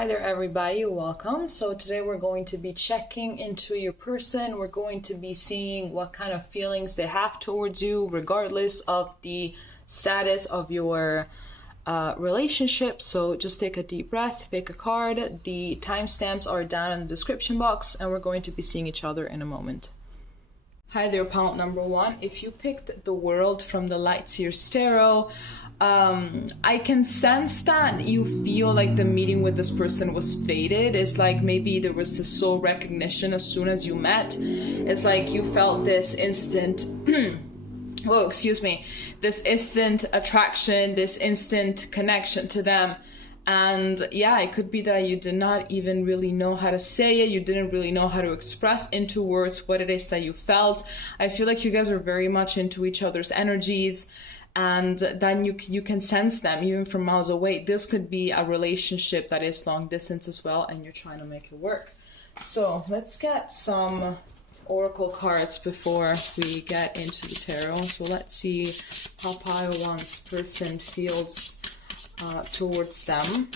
Hi there everybody, welcome. So today we're going to be checking into your person. We're going to be seeing what kind of feelings they have towards you regardless of the status of your relationship. So just take a deep breath, pick a card. The timestamps are down in the description box and we're going to be seeing each other in a moment. Hi there, pound number one. If you picked the World from the Light Seers Tarot, I can sense that you feel like the meeting with this person was fated. It's like maybe there was this soul recognition as soon as you met. It's like you felt this instant, oh, excuse me, this instant attraction, this instant connection to them. And yeah, it could be that you did not even really know how to say it. You didn't really know how to express into words what it is that you felt. I feel like you guys are very much into each other's energies. And then you can sense them even from miles away. This could be a relationship that is long distance as well, and you're trying to make it work. So let's get some oracle cards before we get into the tarot. So let's see how Pile One's person feels towards them.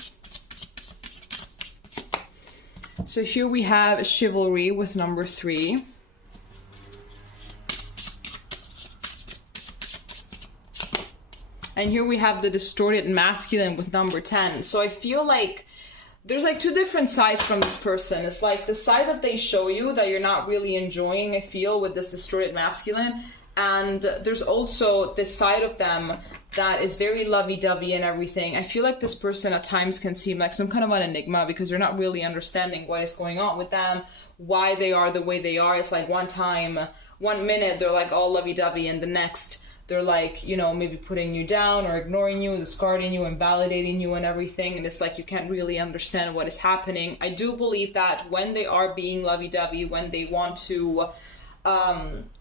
So here we have Chivalry with number 3. And here we have the Distorted Masculine with number 10. So I feel like there's like two different sides from this person. It's like the side that they show you that you're not really enjoying, I feel, with this Distorted Masculine. And there's also this side of them that is very lovey-dovey and everything. I feel like this person at times can seem like some kind of an enigma because you're not really understanding what is going on with them, why they are the way they are. It's like one minute they're like all lovey-dovey, and the next they're like, you know, maybe putting you down or ignoring you, discarding you, invalidating you and everything. And it's like you can't really understand what is happening. I do believe that when they are being lovey-dovey, when they want to,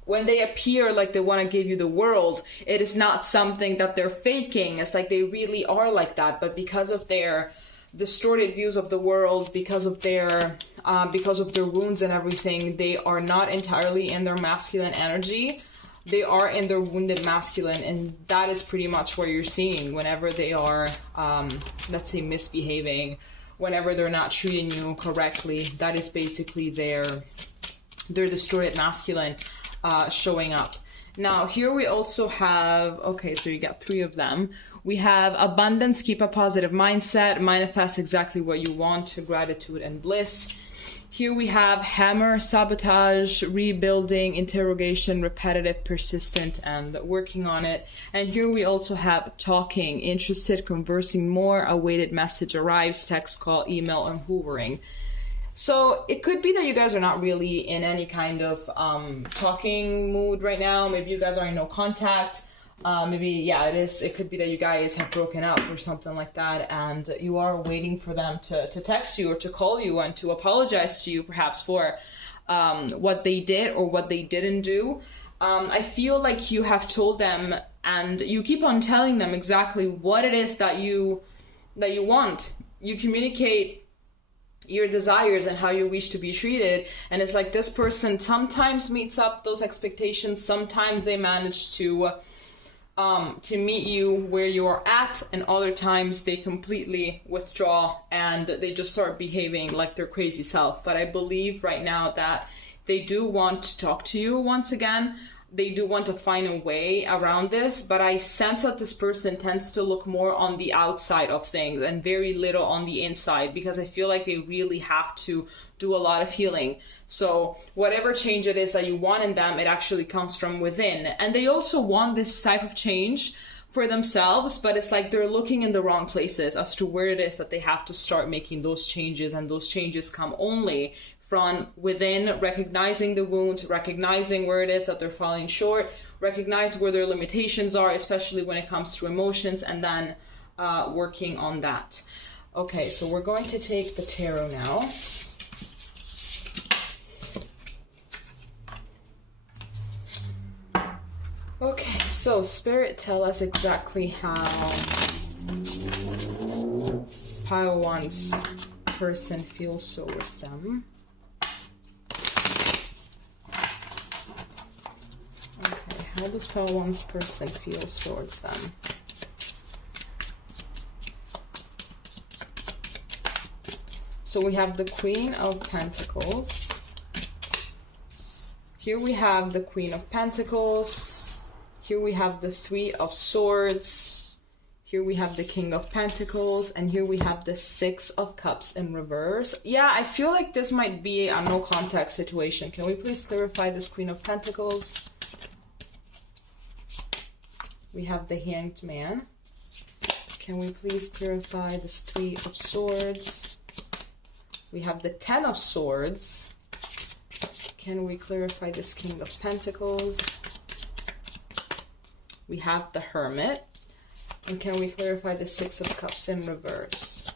when they appear like they want to give you the world, it is not something that they're faking. It's like they really are like that. But because of their distorted views of the world, because of their wounds and everything, they are not entirely in their masculine energy. They are in their wounded masculine, and that is pretty much what you're seeing whenever they are, let's say, misbehaving, whenever they're not treating you correctly. That is basically their distorted masculine showing up. Now, here we also have, okay, so you got 3 of them. We have Abundance, keep a positive mindset, manifest exactly what you want, gratitude and bliss. Here we have Hammer, sabotage, rebuilding, interrogation, repetitive, persistent, and working on it. And here we also have talking, interested, conversing more, awaited message arrives, text, call, email, and hoovering. So it could be that you guys are not really in any kind of talking mood right now. Maybe you guys are in no contact. Maybe, yeah, it could be that you guys have broken up or something like that, and you are waiting for them to text you or to call you and to apologize to you perhaps for what they did or what they didn't do. I feel like you have told them, and you keep on telling them exactly what it is that you want. You communicate your desires and how you wish to be treated, and it's like this person sometimes meets up those expectations, sometimes they manage to meet you where you are at, and other times they completely withdraw and they just start behaving like their crazy self. But I believe right now that they do want to talk to you once again. They do want to find a way around this, but I sense that this person tends to look more on the outside of things and very little on the inside, because I feel like they really have to do a lot of healing. So whatever change it is that you want in them, it actually comes from within. And they also want this type of change for themselves, but it's like they're looking in the wrong places as to where it is that they have to start making those changes, and those changes come only from within, recognizing the wounds, recognizing where it is that they're falling short, recognize where their limitations are, especially when it comes to emotions, and then working on that. Okay, so we're going to take the tarot now. Okay, so Spirit, tell us exactly how Pile One's person feels towards them. Okay, how does Pile One's person feel towards them? So we have the Queen of Pentacles. Here we have the Queen of Pentacles. Here we have the Three of Swords. Here we have the King of Pentacles. And here we have the Six of Cups in reverse. Yeah, I feel like this might be a no contact situation. Can we please clarify this Queen of Pentacles? We have the Hanged Man. Can we please clarify this Three of Swords? We have the Ten of Swords. Can we clarify this King of Pentacles? We have the Hermit. And can we clarify the Six of Cups in reverse?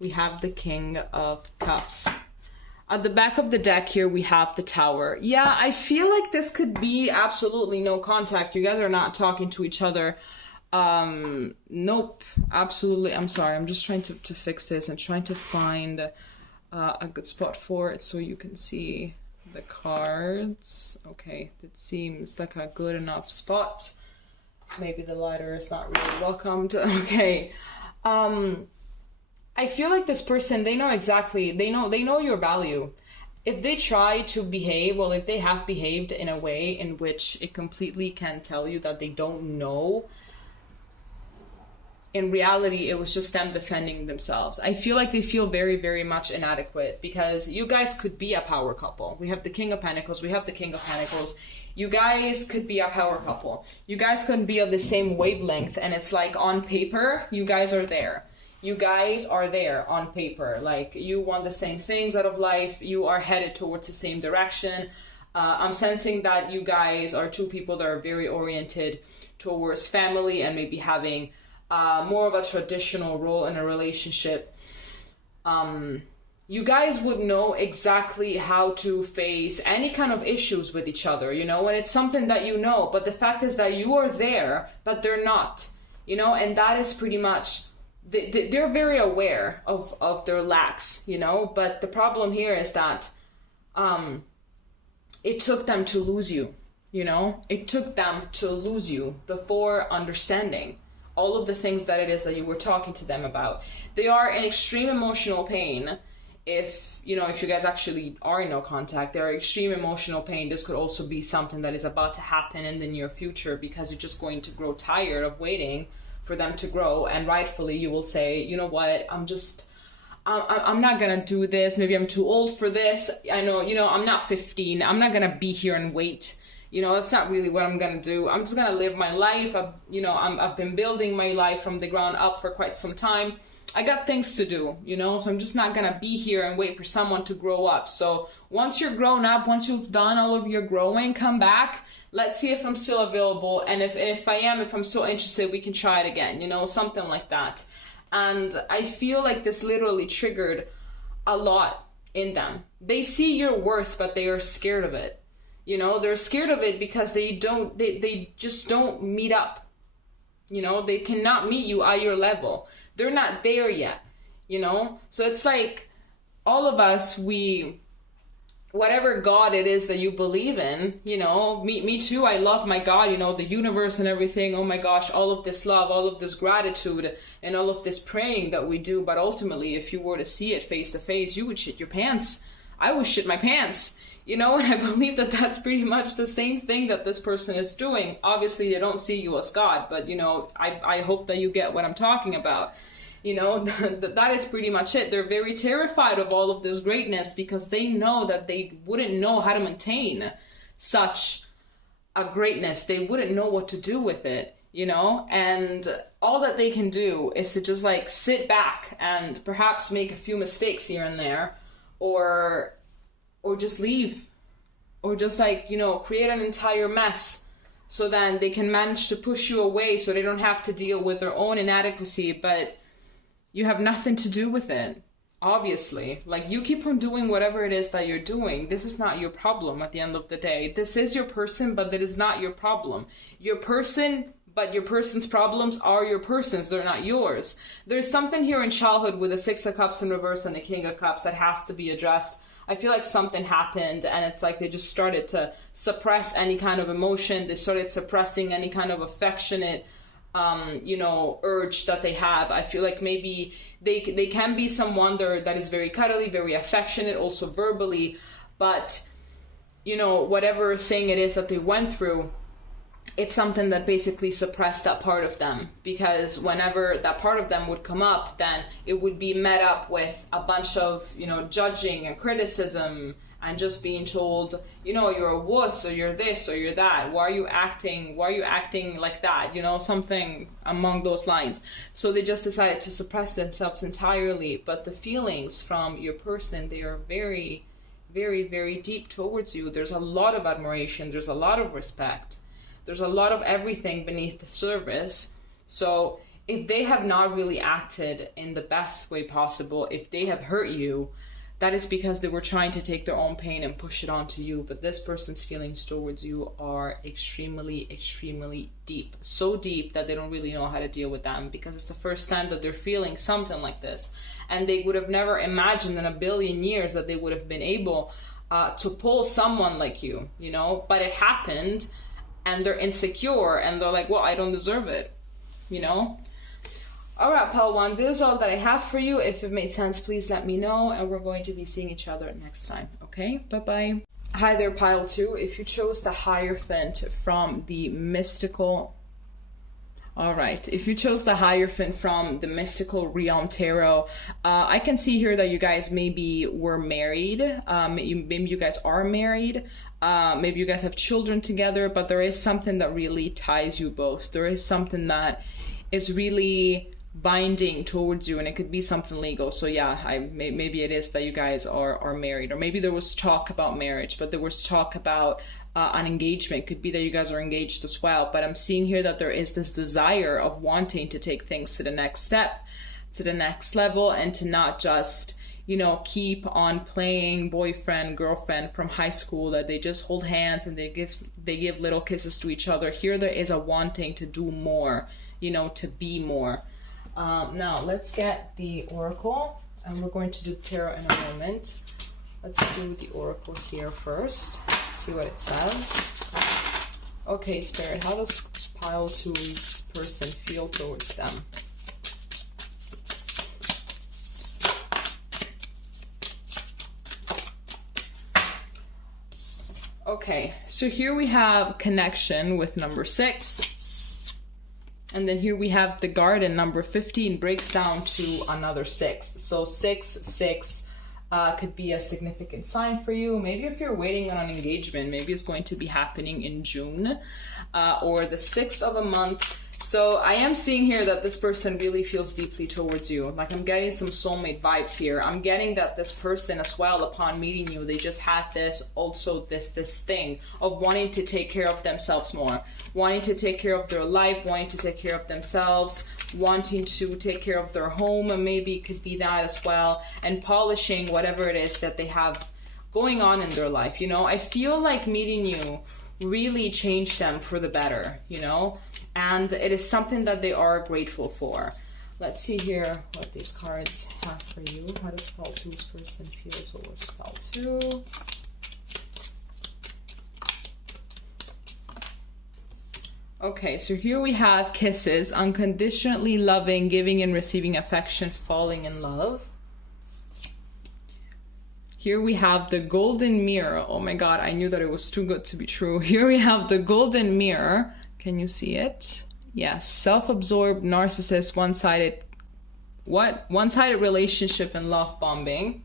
We have the King of Cups. At the back of the deck here, we have the Tower. Yeah, I feel like this could be absolutely no contact. You guys are not talking to each other. Nope, absolutely. I'm sorry. I'm just trying to fix this. I'm trying to find a good spot for it so you can see the cards. Okay, it seems like a good enough spot. Maybe the lighter is not really welcomed. Okay. I feel like this person, they know exactly, they know your value. If they try to behave, well, if they have behaved in a way in which it completely can tell you that they don't know, in reality, it was just them defending themselves. I feel like they feel very, very much inadequate because you guys could be a power couple. We have the King of Pentacles. We have the King of Pentacles. You guys could be a power couple. You guys couldn't be of the same wavelength. And it's like on paper, you guys are there. You guys are there on paper. Like you want the same things out of life. You are headed towards the same direction. I'm sensing that you guys are two people that are very oriented towards family and maybe having more of a traditional role in a relationship. You guys would know exactly how to face any kind of issues with each other, you know, and it's something that you know, but the fact is that you are there, but they're not, you know, and that is pretty much, they're very aware of their lacks, you know, but the problem here is that it took them to lose you, you know, it took them to lose you before understanding all of the things that it is that you were talking to them about. They are in extreme emotional pain. If, you know, if you guys actually are in no contact, they're extreme emotional pain. This could also be something that is about to happen in the near future because you're just going to grow tired of waiting for them to grow. And rightfully, you will say, you know what, I'm not gonna do this. Maybe I'm too old for this. I know, you know, I'm not 15. I'm not gonna be here and wait. You know, that's not really what I'm going to do. I'm just going to live my life. I've been building my life from the ground up for quite some time. I got things to do, you know, so I'm just not going to be here and wait for someone to grow up. So once you're grown up, once you've done all of your growing, come back. Let's see if I'm still available. And if I'm still interested, we can try it again, you know, something like that. And I feel like this literally triggered a lot in them. They see your worth, but they are scared of it. You know, they're scared of it because they just don't meet up. You know, they cannot meet you at your level. They're not there yet, you know? So it's like all of us, whatever God it is that you believe in, you know, me too. I love my God, you know, the universe and everything. Oh my gosh, all of this love, all of this gratitude and all of this praying that we do. But ultimately, if you were to see it face to face, you would shit your pants. I would shit my pants. You know, and I believe that that's pretty much the same thing that this person is doing. Obviously, they don't see you as God, but, you know, I hope that you get what I'm talking about. You know, that is pretty much it. They're very terrified of all of this greatness because they know that they wouldn't know how to maintain such a greatness. They wouldn't know what to do with it, you know, and all that they can do is to just like sit back and perhaps make a few mistakes here and there, or just leave, or just like, you know, create an entire mess so then they can manage to push you away so they don't have to deal with their own inadequacy, but you have nothing to do with it, obviously. Like, you keep on doing whatever it is that you're doing. This is not your problem at the end of the day. This is your person, but that is not your problem. Your person, but your person's problems are your person's. They're not yours. There's something here in childhood with the Six of Cups in reverse and the King of Cups that has to be addressed. I feel like something happened and it's like they just started to suppress any kind of emotion. They started suppressing any kind of affectionate you know, urge that they have. I feel like maybe they can be someone that is very cuddly, very affectionate, also verbally, but, you know, whatever thing it is that they went through, it's something that basically suppressed that part of them, because whenever that part of them would come up, then it would be met up with a bunch of, you know, judging and criticism, and just being told, you know, you're a wuss, or you're this, or you're that. Why are you acting like that? You know, something among those lines. So they just decided to suppress themselves entirely. But the feelings from your person, they are very, very, very deep towards you. There's a lot of admiration. There's a lot of respect. There's a lot of everything beneath the surface. So if they have not really acted in the best way possible, if they have hurt you, that is because they were trying to take their own pain and push it onto you. But this person's feelings towards you are extremely, extremely deep. So deep that they don't really know how to deal with them, because it's the first time that they're feeling something like this. And they would have never imagined in a billion years that they would have been able to pull someone like you, you know. But it happened, and they're insecure, and they're like, well, I don't deserve it, you know. All right, Pile 1, this is all that I have for you. If it made sense, please let me know, and we're going to be seeing each other next time. Okay, bye-bye. Hi there, Pile 2. If you chose the Hierophant from the mystical... All right, if you chose the Hierophant from the Mystical Realm Tarot, I can see here that you guys maybe were married. Maybe you guys are married. Maybe you guys have children together, but there is something that really ties you both. There is something that is really binding towards you, and it could be something legal. So yeah, maybe it is that you guys are married, or maybe there was talk about marriage, but there was talk about an engagement. Could be that you guys are engaged as well. But I'm seeing here that there is this desire of wanting to take things to the next step, to the next level, and to not just, you know, keep on playing boyfriend, girlfriend from high school, that they just hold hands and they give little kisses to each other. Here there is a wanting to do more, you know, to be more. Now let's get the oracle, and we're going to do tarot in a moment. Let's do the oracle here first, see what it says. Okay, Spirit, how does Pile 2's person feel towards them? Okay, so here we have connection with number 6. And then here we have the garden, number 15, breaks down to another 6. So 6 could be a significant sign for you. Maybe if you're waiting on an engagement, maybe it's going to be happening in June or the 6th of a month. So I am seeing here that this person really feels deeply towards you. Like, I'm getting some soulmate vibes here. I'm getting that this person as well, upon meeting you, they just had this thing of wanting to take care of themselves more, wanting to take care of their life, wanting to take care of themselves, wanting to take care of their home, and maybe it could be that as well, and polishing whatever it is that they have going on in their life. You know, I feel like meeting you really changed them for the better, you know, and it is something that they are grateful for. Let's see here what these cards have for you. How does Pile 2's person feel towards Pile 2? Okay, so here we have kisses, unconditionally loving, giving and receiving affection, falling in love. Here we have the golden mirror. Oh my God, I knew that it was too good to be true. Here we have the golden mirror. Can you see it? Yes, self-absorbed, narcissist, one-sided relationship and love bombing.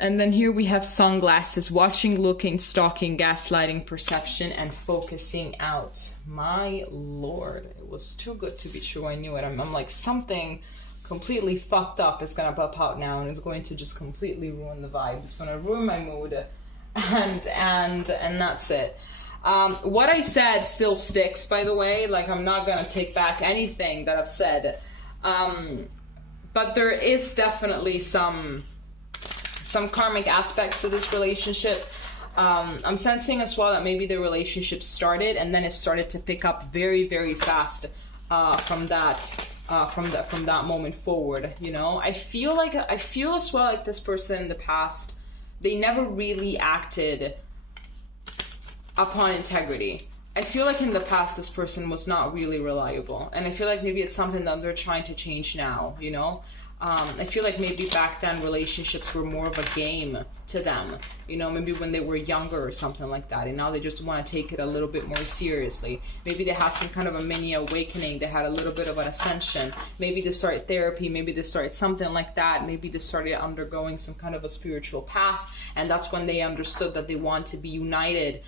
And then here we have sunglasses, watching, looking, stalking, gaslighting, perception, and focusing out. My Lord, it was too good to be true. I knew it. I'm like, something completely fucked up is gonna pop out now, and it's going to just completely ruin the vibe. It's gonna ruin my mood, and that's it. What I said still sticks, by the way. Like, I'm not gonna take back anything that I've said. But there is definitely some karmic aspects to this relationship. I'm sensing as well that maybe the relationship started and then it started to pick up very, very fast from that moment forward. You know, I feel as well like this person in the past, they never really acted upon integrity. I feel like in the past this person was not really reliable, and I feel like maybe it's something that they're trying to change now, you know. I feel like maybe back then relationships were more of a game to them, you know, maybe when they were younger or something like that, and now they just want to take it a little bit more seriously. Maybe they had some kind of a mini awakening, they had a little bit of an ascension, maybe they started therapy, maybe they started something like that, maybe they started undergoing some kind of a spiritual path, and that's when they understood that they want to be united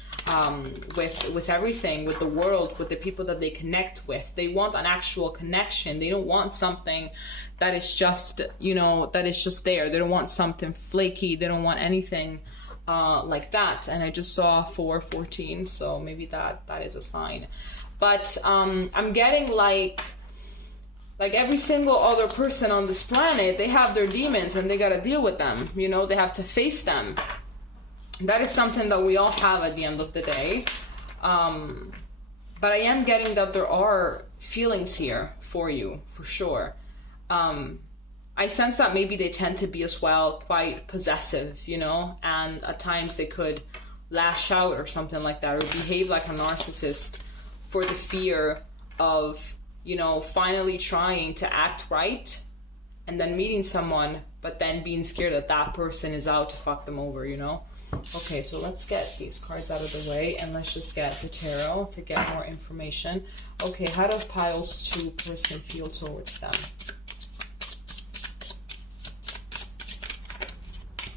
with everything, with the world, with the people that they connect with. They want an actual connection. They don't want something that is just, you know, that is just there. They don't want something flaky. They don't want anything like that. And I just saw 414, so maybe that is a sign. But I'm getting like every single other person on this planet, they have their demons and they got to deal with them. You know, they have to face them. That is something that we all have at the end of the day. But I am getting that there are feelings here for you, for sure. I sense that maybe they tend to be as well quite possessive, you know, and at times they could lash out or something like that, or behave like a narcissist for the fear of, you know, finally trying to act right and then meeting someone, but then being scared that that person is out to fuck them over, you know. Okay, so let's get these cards out of the way and let's just get the tarot to get more information. Okay, how does Piles 2 person feel towards them?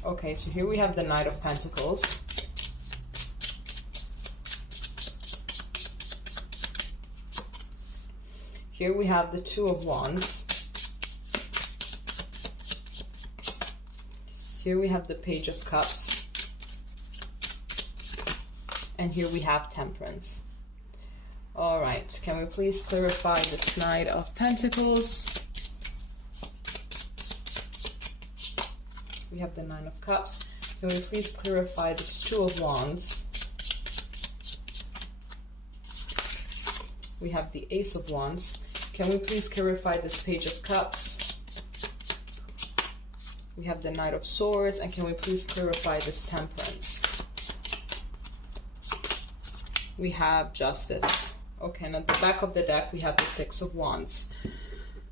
Okay, so here we have the Knight of Pentacles. Here we have the Two of Wands. Here we have the Page of Cups. And here we have Temperance. All right, can we please clarify this Knight of Pentacles? We have the Nine of Cups. Can we please clarify this Two of Wands? We have the Ace of Wands. Can we please clarify this Page of Cups? We have the Knight of Swords. And can we please clarify this Temperance? We have Justice. Okay, and at the back of the deck, we have the Six of Wands.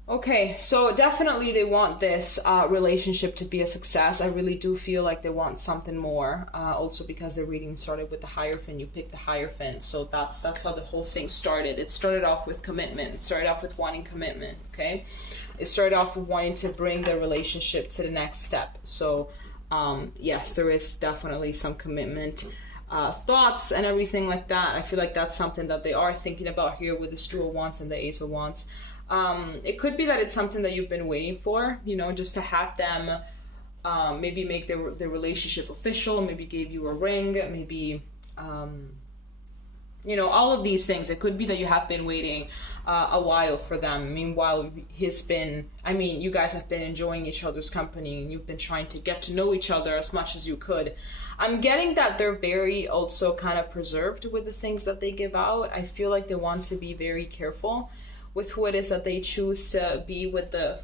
Okay, so definitely they want this relationship to be a success. I really do feel like they want something more. Also because the reading started with the Hierophant. You picked the Hierophant, so that's how the whole thing started. It started off with commitment. It started off with wanting commitment, okay? It started off with wanting to bring the relationship to the next step. So, yes, there is definitely some commitment. Thoughts and everything like that. I feel like that's something that they are thinking about here with the Two of Wands and the Ace of Wands. It could be that it's something that you've been waiting for, you know, just to have them maybe make their relationship official, maybe gave you a ring, maybe, you know, all of these things. It could be that you have been waiting a while for them. Meanwhile, you guys have been enjoying each other's company and you've been trying to get to know each other as much as you could. I'm getting that they're very also kind of preserved with the things that they give out. I feel like they want to be very careful with who it is that they choose to be with the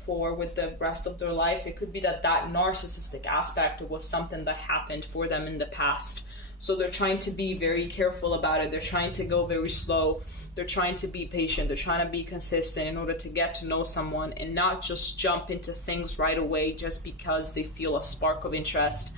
rest of their life. It could be that narcissistic aspect was something that happened for them in the past. So they're trying to be very careful about it. They're trying to go very slow. They're trying to be patient. They're trying to be consistent in order to get to know someone and not just jump into things right away just because they feel a spark of interest.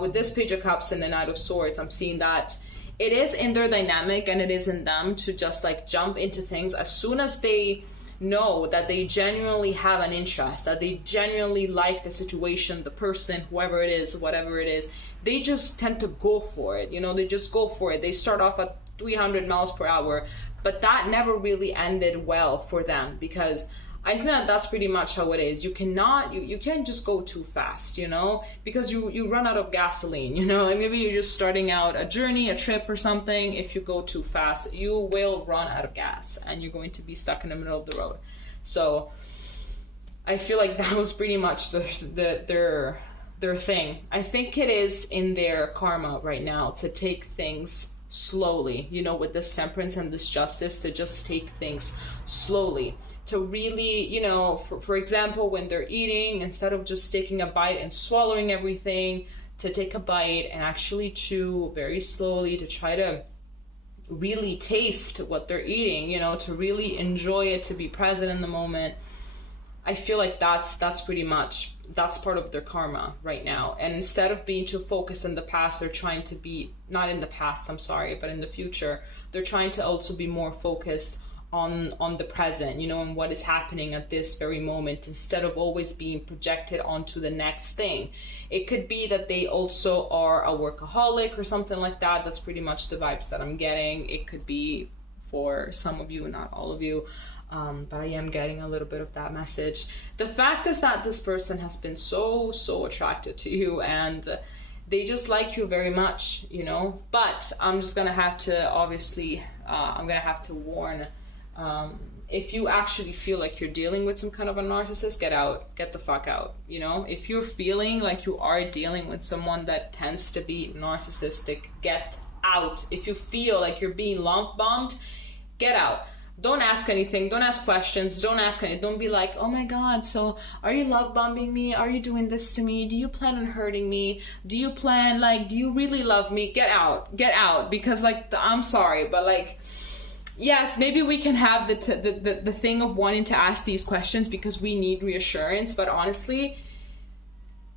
With this Page of Cups and the Knight of Swords, I'm seeing that it is in their dynamic and it is in them to just like jump into things as soon as they know that they genuinely have an interest, that they genuinely like the situation, the person, whoever it is, whatever it is. They just tend to go for it, you know, they just go for it. They start off at 300 miles per hour, but that never really ended well for them because I think that that's pretty much how it is. You can't just go too fast, you know, because you run out of gasoline, you know, and maybe you're just starting out a journey, a trip or something. If you go too fast, you will run out of gas and you're going to be stuck in the middle of the road. So I feel like that was pretty much their thing. I think it is in their karma right now to take things slowly, you know, with this Temperance and this Justice, to just take things slowly. To really, you know, for example, when they're eating, instead of just taking a bite and swallowing everything, to take a bite and actually chew very slowly, to try to really taste what they're eating, you know, to really enjoy it, to be present in the moment. I feel like that's pretty much, that's part of their karma right now. And instead of being too focused in the past, they're trying to be, not in the past, I'm sorry, but in the future, they're trying to also be more focused on the present, you know, and what is happening at this very moment, instead of always being projected onto the next thing. It could be that they also are a workaholic or something like that. That's pretty much the vibes that I'm getting. It could be for some of you, not all of you. But I am getting a little bit of that message. The fact is that this person has been so attracted to you, and they just like you very much, you know. But I'm just gonna have to, obviously, I'm gonna have to warn, if you actually feel like you're dealing with some kind of a narcissist, get the fuck out, you know. If you're feeling like you are dealing with someone that tends to be narcissistic, get out. If you feel like you're being love bombed, get out. Don't ask anything. Don't ask questions. Don't ask anything. Don't be like, oh my God, so are you love bombing me? Are you doing this to me? Do you plan on hurting me? Do you plan, like, do you really love me? Get out. Get out. Because, like, I'm sorry, but, like, yes, maybe we can have the thing of wanting to ask these questions because we need reassurance. But honestly,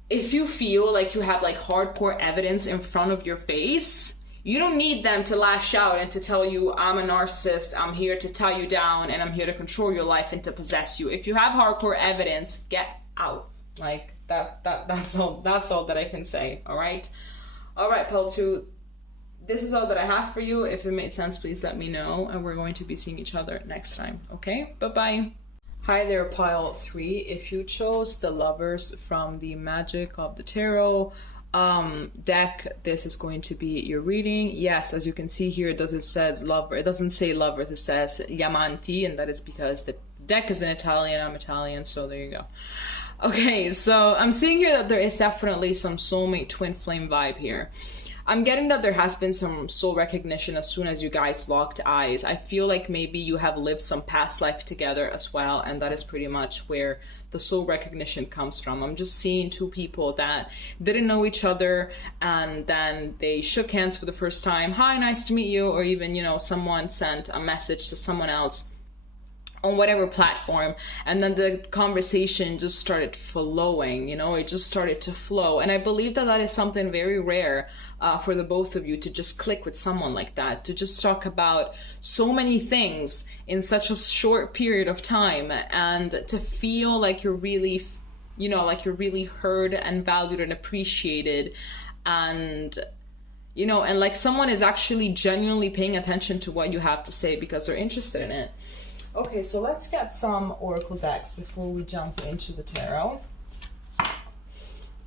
if you feel like you have, like, hardcore evidence in front of your face, you don't need them to lash out and to tell you, I'm a narcissist, I'm here to tie you down, and I'm here to control your life and to possess you. If you have hardcore evidence, get out. Like, that's all that I can say, all right? All right, Pile 2, this is all that I have for you. If it made sense, please let me know, and we're going to be seeing each other next time, okay? Bye-bye. Hi there, Pile 3. If you chose the Lovers from the Magic of the Tarot deck, this is going to be your reading. Yes, as you can see here, it says lover. It doesn't say lovers, it says gli amanti, and that is because the deck is in Italian. I'm Italian, so there you go. Okay, so I'm seeing here that there is definitely some soulmate twin flame vibe here. I'm getting that there has been some soul recognition as soon as you guys locked eyes. I feel like maybe you have lived some past life together as well, and that is pretty much where the soul recognition comes from. I'm just seeing two people that didn't know each other, and then they shook hands for the first time. Hi, nice to meet you. Or even, you know, someone sent a message to someone else on whatever platform, and then the conversation just started flowing, you know, it just started to flow. And I believe that that is something very rare for the both of you, to just click with someone like that, to just talk about so many things in such a short period of time, and to feel like you're really, you know, like you're really heard and valued and appreciated, and, you know, and like someone is actually genuinely paying attention to what you have to say because they're interested in it. Okay, so let's get some oracle decks before we jump into the tarot.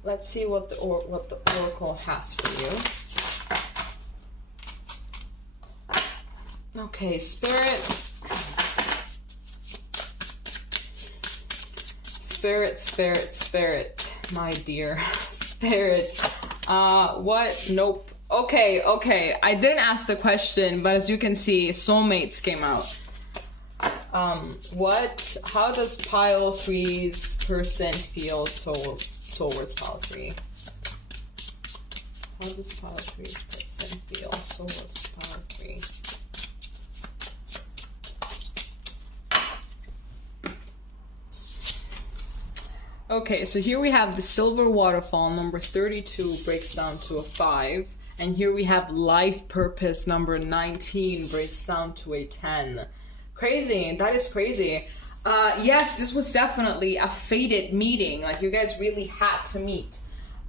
Let's see what the oracle has for you. Okay, Spirit. Spirit, my dear. Spirit. What? Nope. Okay. I didn't ask the question, but as you can see, soulmates came out. How does Pile 3's person feel towards Pile 3? How does Pile 3's person feel towards Pile 3? Okay, so here we have the Silver Waterfall, number 32, breaks down to a 5. And here we have Life Purpose, number 19, breaks down to a 10. Crazy. That is crazy. Yes, this was definitely a fated meeting. Like, you guys really had to meet.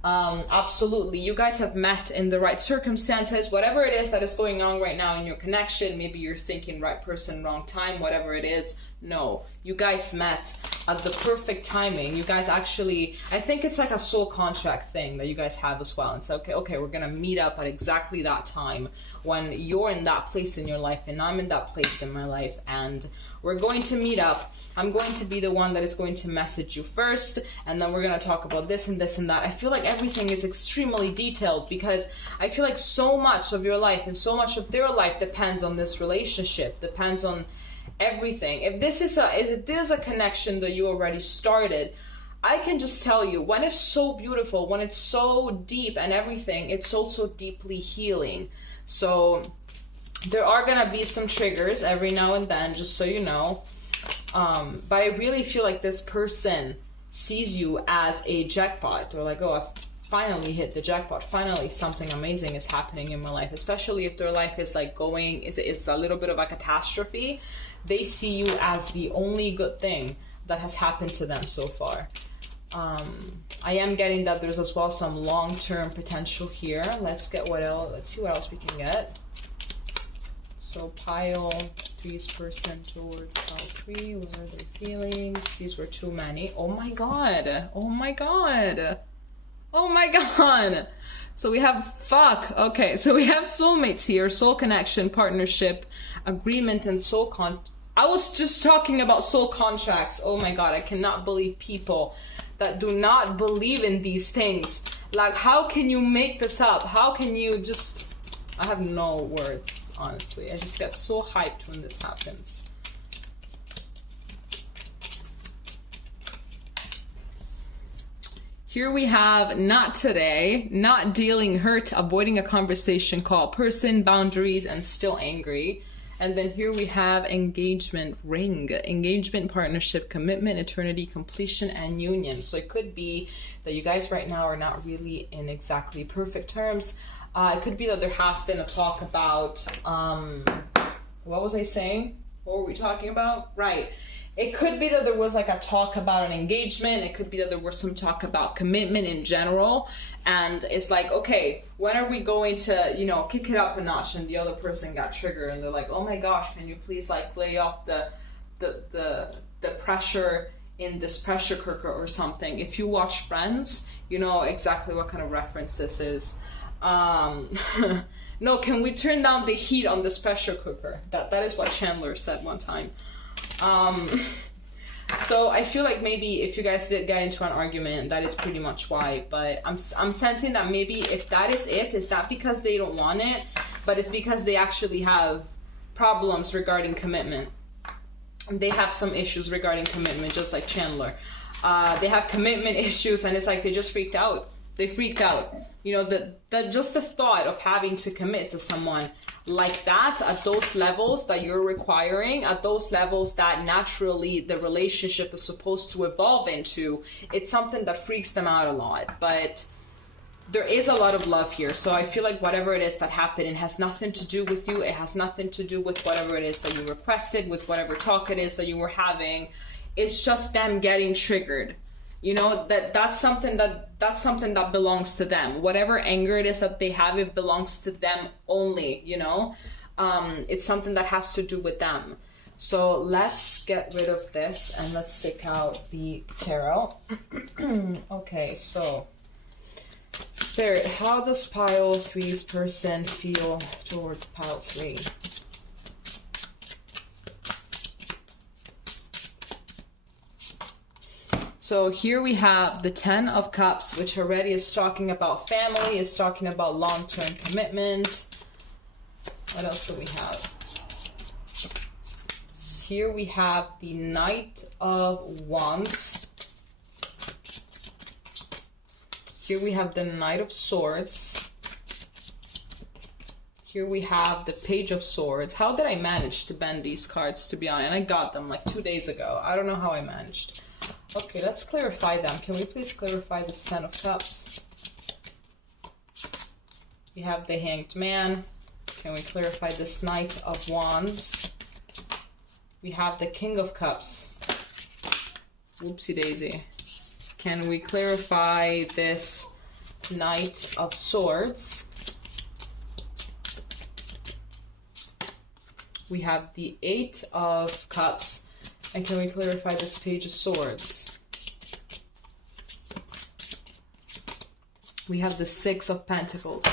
Absolutely. You guys have met in the right circumstances. Whatever it is that is going on right now in your connection, maybe you're thinking right person, wrong time, whatever it is. No, you guys met at the perfect timing. You guys actually, I think it's like a soul contract thing that you guys have as well. It's okay, we're gonna meet up at exactly that time when you're in that place in your life and I'm in that place in my life, and we're going to meet up. I'm going to be the one that is going to message you first, and then we're going to talk about this and this and that. I feel like everything is extremely detailed because I feel like so much of your life and so much of their life depends on this relationship, depends on everything. If this is a connection that you already started, I can just tell you, when it's so beautiful, when it's so deep and everything, it's also deeply healing. So There are gonna be some triggers every now and then, just so you know. But I really feel like this person sees you as a jackpot. They're like, oh, I've finally hit the jackpot. Finally, something amazing is happening in my life. Especially if their life is like going, is a little bit of a catastrophe. They see you as the only good thing that has happened to them so far. I am getting that there's as well some long-term potential here. Let's get what else. Let's see what else we can get. So pile 3's person towards pile 3. What are their feelings? These were too many. Oh my god. Oh my god. Oh my god. So we have fuck. Okay, so we have soulmates here. Soul connection, partnership, agreement, and soul I was just talking about soul contracts. Oh my god, I cannot believe people that do not believe in these things. Like, how can you make this up? How can you just... I have no words, honestly. I just get so hyped when this happens. Here we have not today, not dealing hurt, avoiding a conversation call, person, boundaries, and still angry. And then here we have engagement, ring, engagement, partnership, commitment, eternity, completion, and union. So it could be that you guys right now are not really in exactly perfect terms. It could be that there has been a talk about, what was I saying? What were we talking about? Right. It could be that there was like a talk about an engagement. It could be that there was some talk about commitment in general. And it's like, okay, when are we going to, you know, kick it up a notch? And the other person got triggered and they're like, oh my gosh, can you please like lay off the pressure in this pressure cooker or something? If you watch Friends, you know exactly what kind of reference this is. No, can we turn down the heat on this pressure cooker? That is what Chandler said one time. So I feel like maybe if you guys did get into an argument, that is pretty much why. But I'm sensing that maybe if that is it, it's not because they don't want it, but it's because they actually have problems regarding commitment. They have some issues regarding commitment, just like Chandler. They have commitment issues, and it's like they just freaked out. They freaked out. You know, that just the thought of having to commit to someone like that at those levels that you're requiring, at those levels that naturally the relationship is supposed to evolve into, it's something that freaks them out a lot. But there is a lot of love here. So I feel like whatever it is that happened, it has nothing to do with you. It has nothing to do with whatever it is that you requested, with whatever talk it is that you were having. It's just them getting triggered. You know, that's something that belongs to them. Whatever anger it is that they have, it belongs to them only, you know. It's something that has to do with them. So let's get rid of this and let's take out the tarot. Okay, so Spirit, how does pile 3's person feel towards pile 3? So here we have the 10 of Cups, which already is talking about family, is talking about long-term commitment. What else do we have? Here we have the Knight of Wands. Here we have the Knight of Swords. Here we have the Page of Swords. How did I manage to bend these cards, to be honest? And I got them like 2 days ago. I don't know how I managed. Okay, let's clarify them. Can we please clarify this 10 of Cups? We have the Hanged Man. Can we clarify this Knight of Wands? We have the King of Cups. Whoopsie daisy. Can we clarify this Knight of Swords? We have the 8 of Cups. And can we clarify this Page of Swords? We have the 6 of Pentacles.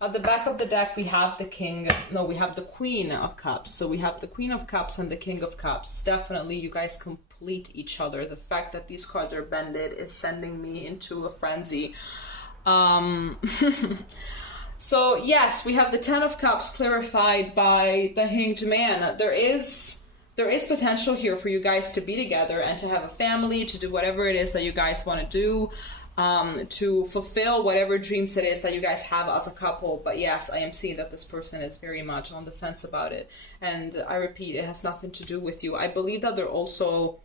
At the back of the deck, we have we have the Queen of Cups. So we have the Queen of Cups and the King of Cups. Definitely, you guys complete each other. The fact that these cards are bended is sending me into a frenzy. So yes, we have the 10 of Cups clarified by the Hanged Man. There is potential here for you guys to be together and to have a family, to do whatever it is that you guys want to do. to fulfill whatever dreams it is that you guys have as a couple. But yes, I am seeing that this person is very much on the fence about it. And I repeat, it has nothing to do with you. I believe that they're also,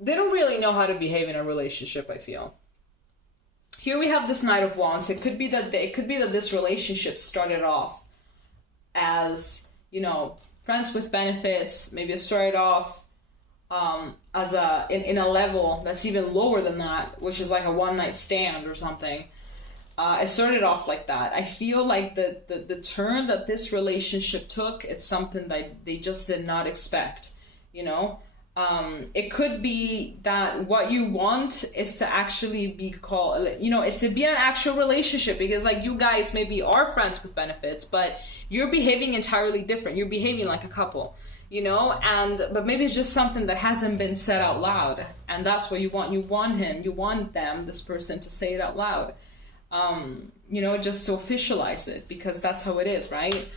they don't really know how to behave in a relationship, I feel. Here we have this Knight of Wands. It could be that this relationship started off as, you know, friends with benefits. Maybe it started off as in a level that's even lower than that, which is like a one-night stand or something. It started off like that. I feel like the turn that this relationship took, it's something that they just did not expect, you know? It could be that what you want is to actually be called, you know, is to be in an actual relationship, because like you guys maybe are friends with benefits, but you're behaving entirely different. You're behaving like a couple, you know, but maybe it's just something that hasn't been said out loud, and that's what you want. You want this person to say it out loud, you know, just to officialize it, because that's how it is, right?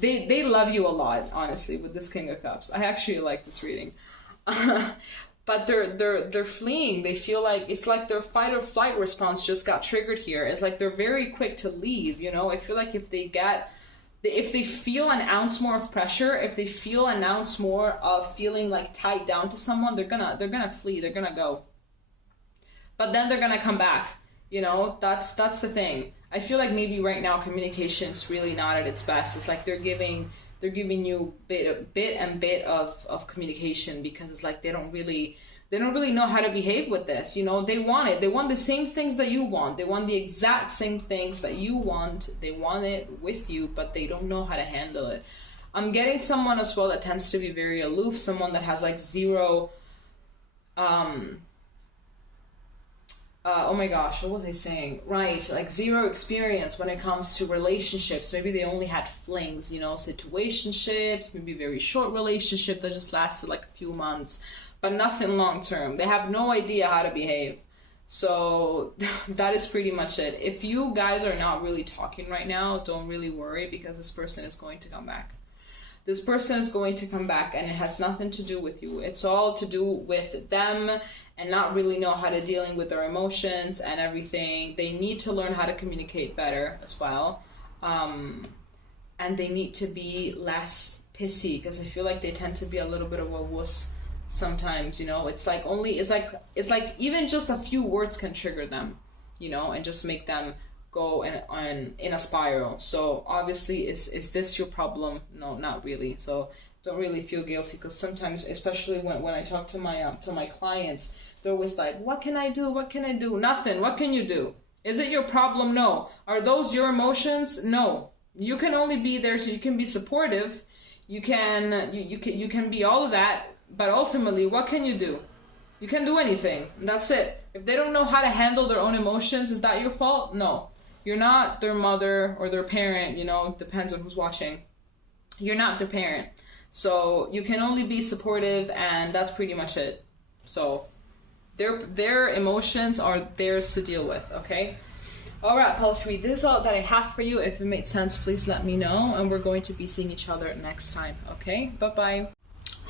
They love you a lot, honestly, with this King of Cups. I actually like this reading. But they're fleeing. They feel like, it's like their fight or flight response just got triggered here. It's like they're very quick to leave, you know? I feel like if they feel an ounce more of pressure, if they feel an ounce more of feeling like tied down to someone, they're gonna flee, they're gonna go. But then they're gonna come back, you know? That's the thing. I feel like maybe right now communication's really not at its best. It's like they're giving you bit of communication, because it's like they don't really know how to behave with this. You know, they want the same things that you want. They want the exact same things that you want. They want it with you, but they don't know how to handle it. I'm getting someone as well that tends to be very aloof, someone that has like zero oh my gosh, what was I saying? Right, like zero experience when it comes to relationships. Maybe they only had flings, you know, situationships, maybe very short relationship that just lasted like a few months, but nothing long term. They have no idea how to behave. So that is pretty much it. If you guys are not really talking right now, don't really worry, because this person is going to come back. This person is going to come back, and it has nothing to do with you. It's all to do with them and not really know how to dealing with their emotions and everything. They need to learn how to communicate better as well. And they need to be less pissy, because I feel like they tend to be a little bit of a wuss sometimes, you know. It's like even just a few words can trigger them, you know, and just make them go in a spiral. So obviously, is this your problem? No, not really. So don't really feel guilty, because sometimes, especially when I talk to my clients, they're always like, what can I do? What can I do? Nothing. What can you do? Is it your problem? No. Are those your emotions? No. You can only be there so you can be supportive. You can be all of that, but ultimately, what can you do? You can't do anything. And that's it. If they don't know how to handle their own emotions, is that your fault? No. You're not their mother or their parent, you know, depends on who's watching. You're not their parent. So you can only be supportive, and that's pretty much it. So their emotions are theirs to deal with, okay? All right, Pile 3, this is all that I have for you. If it made sense, please let me know, and we're going to be seeing each other next time, okay? Bye-bye.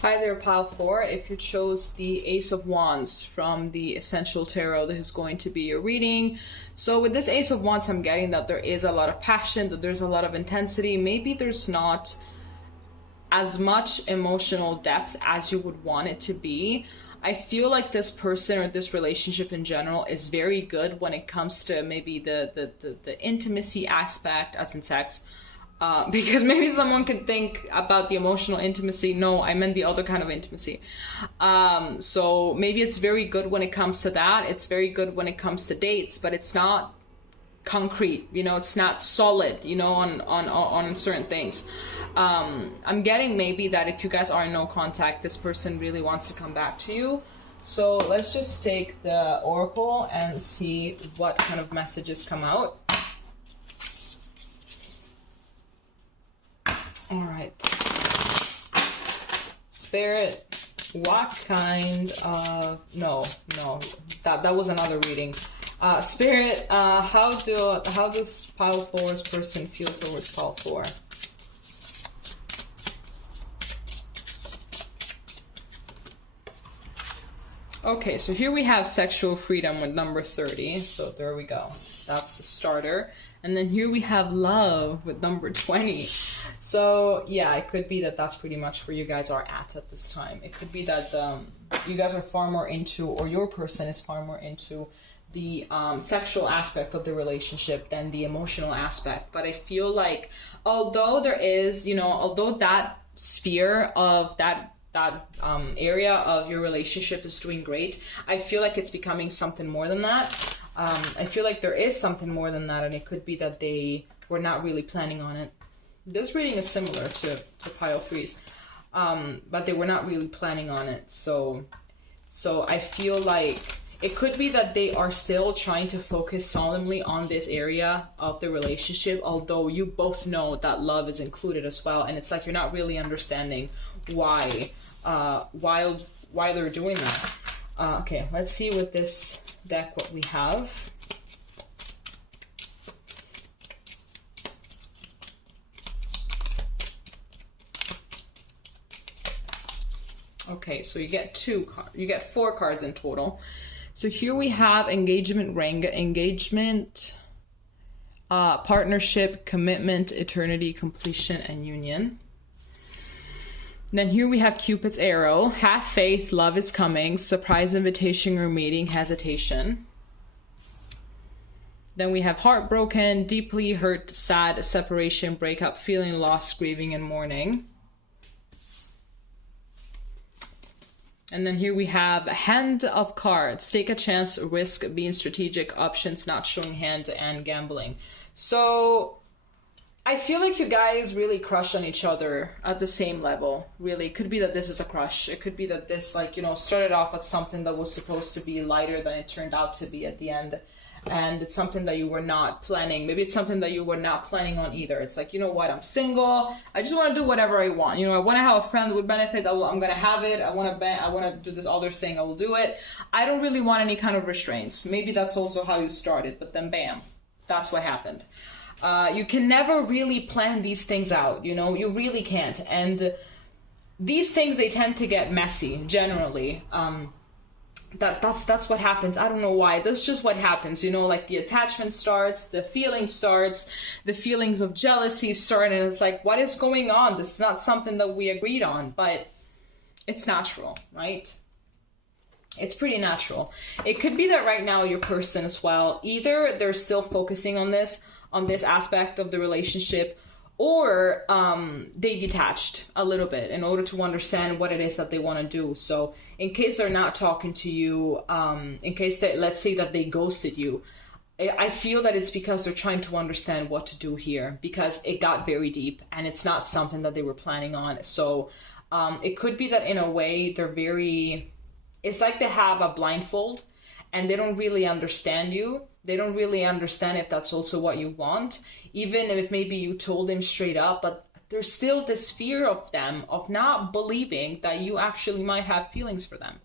Hi there, Pile 4. If you chose the Ace of Wands from the Essential Tarot, this is going to be your reading. So with this Ace of Wands, I'm getting that there is a lot of passion, that there's a lot of intensity. Maybe there's not as much emotional depth as you would want it to be. I feel like this person or this relationship in general is very good when it comes to maybe the intimacy aspect, as in sex. Because maybe someone could think about the emotional intimacy. No, I meant the other kind of intimacy. So maybe it's very good when it comes to that. It's very good when it comes to dates, but it's not concrete, you know, it's not solid, you know, on certain things. I'm getting maybe that if you guys are in no contact, this person really wants to come back to you. So let's just take the Oracle and see what kind of messages come out. All right. Spirit, what kind of... No, that was another reading. Spirit, how does Pile 4's person feel towards Pile 4? Okay, so here we have sexual freedom with number 30. So there we go. That's the starter. And then here we have love with number 20. So yeah, it could be that that's pretty much where you guys are at this time. It could be that you guys are far more into, or your person is far more into the sexual aspect of the relationship than the emotional aspect. But I feel like although there is, you know, although that sphere of that area of your relationship is doing great, I feel like it's becoming something more than that. I feel like there is something more than that, and it could be that they were not really planning on it. This reading is similar to pile 3s, but they were not really planning on it. So I feel like it could be that they are still trying to focus solemnly on this area of the relationship, although you both know that love is included as well, and it's like you're not really understanding why they're doing that. Okay, let's see with this deck what we have. Okay, so you get 4 cards in total. So here we have engagement ring, engagement, partnership, commitment, eternity, completion, and union. Then here we have Cupid's arrow, have faith, love is coming, surprise invitation or meeting, hesitation. Then we have heartbroken, deeply hurt, sad, separation, breakup, feeling lost, grieving, and mourning. And then here we have hand of cards, take a chance, risk, being strategic, options, not showing hand, and gambling. So I feel like you guys really crush on each other at the same level. Really, it could be that this is a crush. It could be that this, like, you know, started off as something that was supposed to be lighter than it turned out to be at the end. And it's something that you were not planning. Maybe it's something that you were not planning on either. It's like, you know what, I'm single. I just want to do whatever I want. You know, I want to have a friend with benefit. I'm going to have it. I want to do this other thing. I will do it. I don't really want any kind of restraints. Maybe that's also how you started. But then bam, that's what happened. You can never really plan these things out. You know, you really can't. And these things, they tend to get messy generally. That's what happens. I don't know why. That's just what happens. You know, like the attachment starts, the feeling starts, the feelings of jealousy start, and it's like, what is going on? This is not something that we agreed on, but it's natural, right? It's pretty natural. It could be that right now your person as well, either they're still focusing on this aspect of the relationship, or they detached a little bit in order to understand what it is that they want to do. So in case they're not talking to you, in case that, let's say that they ghosted you, I feel that it's because they're trying to understand what to do here, because it got very deep and it's not something that they were planning on. So it could be that in a way it's like they have a blindfold and they don't really understand you. They don't really understand if that's also what you want, even if maybe you told them straight up, but there's still this fear of them, of not believing that you actually might have feelings for them.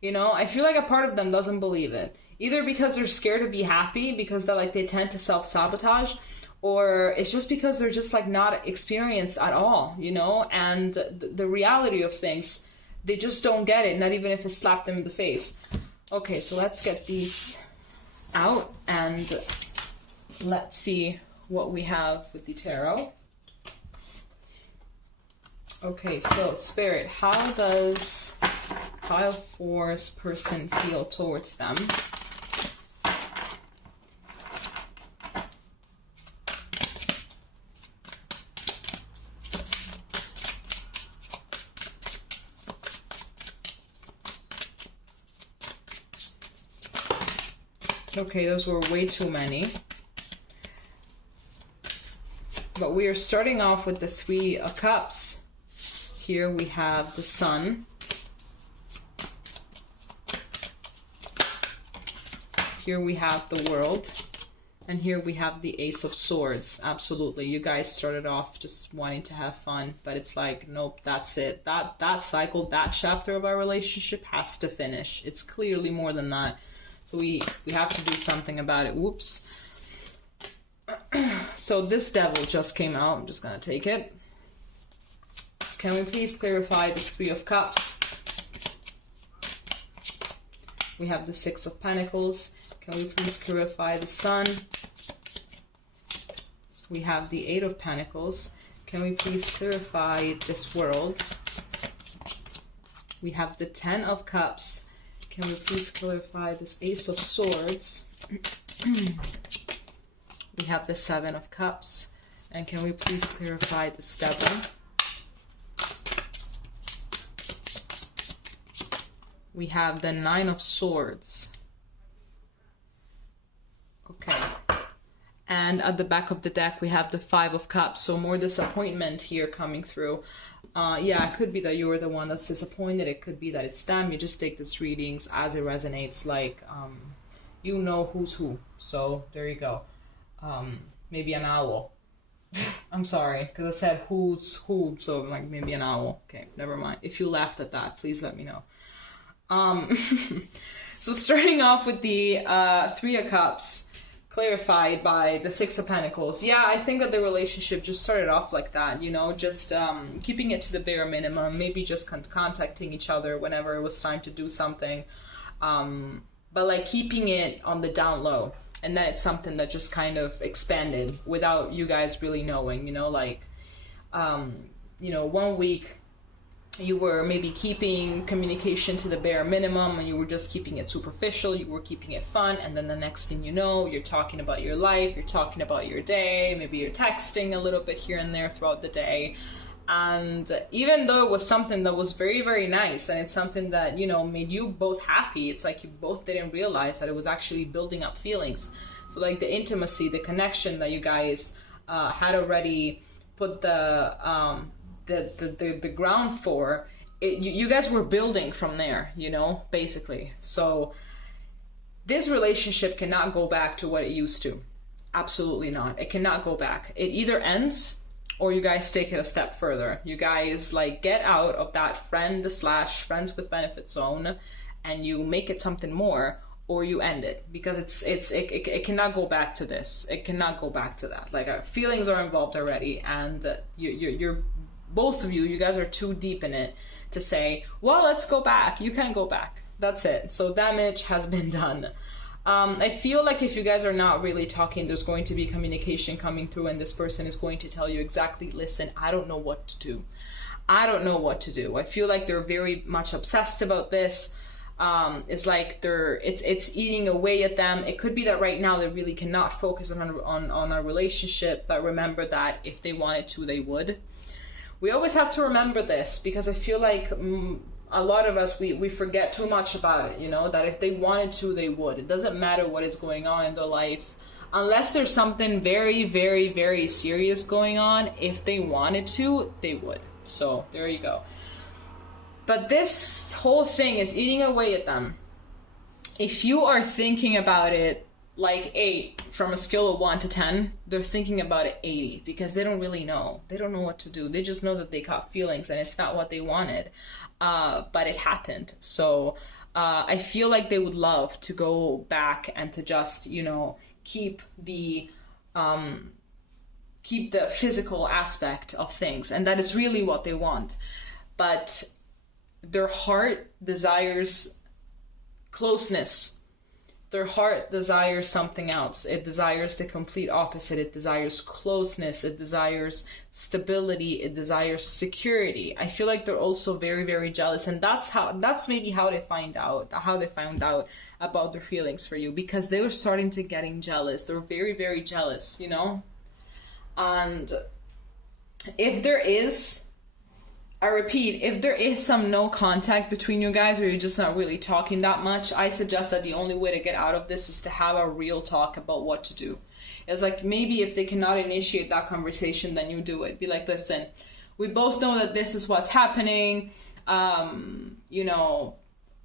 You know, I feel like a part of them doesn't believe it, either because they're scared to be happy, because they tend to self-sabotage, or it's just because they're just like not experienced at all, you know, and the reality of things, they just don't get it, not even if it slapped them in the face. Okay, so let's get these out and let's see what we have with the tarot. Okay, so Spirit, how does pile 4's person feel towards them? Okay, those were way too many. But we are starting off with the 3 of Cups. Here we have the Sun. Here we have the World. And here we have the Ace of Swords. Absolutely. You guys started off just wanting to have fun, but it's like, nope, that's it. That cycle, that chapter of our relationship has to finish. It's clearly more than that. So we have to do something about it. Whoops. So this Devil just came out. I'm just going to take it. Can we please clarify this 3 of Cups? We have the Six of Pentacles. Can we please clarify the Sun? We have the Eight of Pentacles. Can we please clarify this world? We have the Ten of Cups. Can we please clarify this Ace of Swords? We have the Seven of Cups. And can we please clarify this Devil? We have the Nine of Swords. Okay. And at the back of the deck, we have the Five of Cups. So more disappointment here coming through. Yeah, it could be that you're the one that's disappointed. It could be that it's them. You just take this readings as it resonates. Like, you know who's who. So there you go. Maybe an owl. I'm sorry, because I said who's who. So like maybe an owl. Okay, never mind. If you laughed at that, please let me know. So starting off with the Three of Cups, clarified by the Six of Pentacles. Yeah, I think that the relationship just started off like that, you know, just keeping it to the bare minimum, maybe just contacting each other whenever it was time to do something, but like keeping it on the down low. And then it's something that just kind of expanded without you guys really knowing, you know, like, you know, 1 week you were maybe keeping communication to the bare minimum and you were just keeping it superficial, you were keeping it fun, and then the next thing you know, you're talking about your life, you're talking about your day, maybe you're texting a little bit here and there throughout the day. And even though it was something that was very, very nice, and it's something that, you know, made you both happy, it's like you both didn't realize that it was actually building up feelings. So like the intimacy, the connection that you guys had already put the ground for, you guys were building from there, you know, basically. So this relationship cannot go back to what it used to. Absolutely not. It cannot go back. It either ends or you guys take it a step further. You guys like get out of that friends with benefit zone and you make it something more, or you end it, because it cannot go back to this. It cannot go back to that. Like feelings are involved already, and you're both of you guys are too deep in it to say, well, let's go back. You can't go back. That's it. So damage has been done. I feel like if you guys are not really talking, there's going to be communication coming through, and this person is going to tell you exactly, listen, I don't know what to do. I don't know what to do. I feel like they're very much obsessed about this. It's like it's eating away at them. It could be that right now they really cannot focus on a relationship, but remember that if they wanted to, they would. We always have to remember this, because I feel like a lot of us, we forget too much about it, you know, that if they wanted to, they would. It doesn't matter what is going on in their life. Unless there's something very, very, very serious going on, if they wanted to, they would. So there you go. But this whole thing is eating away at them. If you are thinking about it like 8 from a scale of 1 to 10, they're thinking about it 80, because they don't really know. They don't know what to do. They just know that they caught feelings and it's not what they wanted, but it happened. So I feel like they would love to go back and to just, you know, keep the physical aspect of things, and that is really what they want. But their heart desires closeness. Their heart desires something else. It desires the complete opposite. It desires closeness. It desires stability. It desires security. I feel like they're also very, very jealous, and that's maybe how they found out about their feelings for you, because they were starting to getting jealous. They're very, very jealous, you know. And if there is, I repeat, if there is some no contact between you guys, or you're just not really talking that much, I suggest that the only way to get out of this is to have a real talk about what to do. It's like, maybe if they cannot initiate that conversation, then you do it. Be like, listen, we both know that this is what's happening. You know,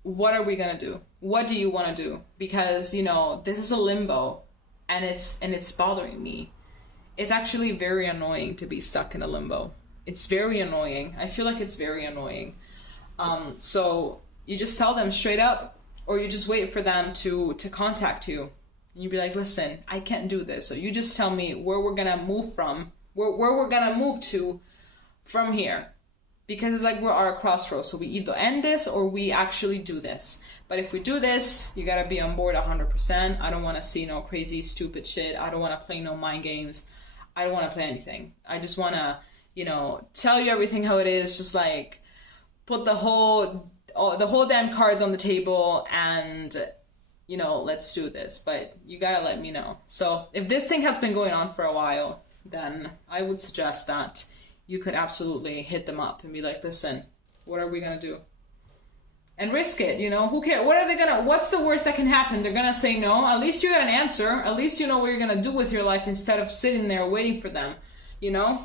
what are we gonna do? What do you want to do? Because, you know, this is a limbo, and it's bothering me. It's actually very annoying to be stuck in a limbo. It's very annoying. I feel like it's very annoying. So you just tell them straight up, or you just wait for them to contact you. And you'd be like, listen, I can't do this. So you just tell me where we're gonna move from, where we're gonna move to from here. Because it's like we're at a crossroads. So we either end this or we actually do this. But if we do this, you gotta be on board 100%. I don't want to see no crazy, stupid shit. I don't want to play no mind games. I don't want to play anything. I just want to, you know, tell you everything how it is. Just like put the whole damn cards on the table and, you know, let's do this. But you gotta let me know. So if this thing has been going on for a while, then I would suggest that you could absolutely hit them up and be like, listen, what are we gonna do? And risk it, you know, who cares? What's the worst that can happen? They're gonna say no. At least you got an answer. At least you know what you're gonna do with your life instead of sitting there waiting for them, you know?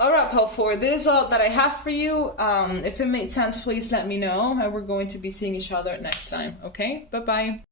All right, Pal 4, this is all that I have for you. If it made sense, please let me know. And we're going to be seeing each other next time, okay? Bye-bye.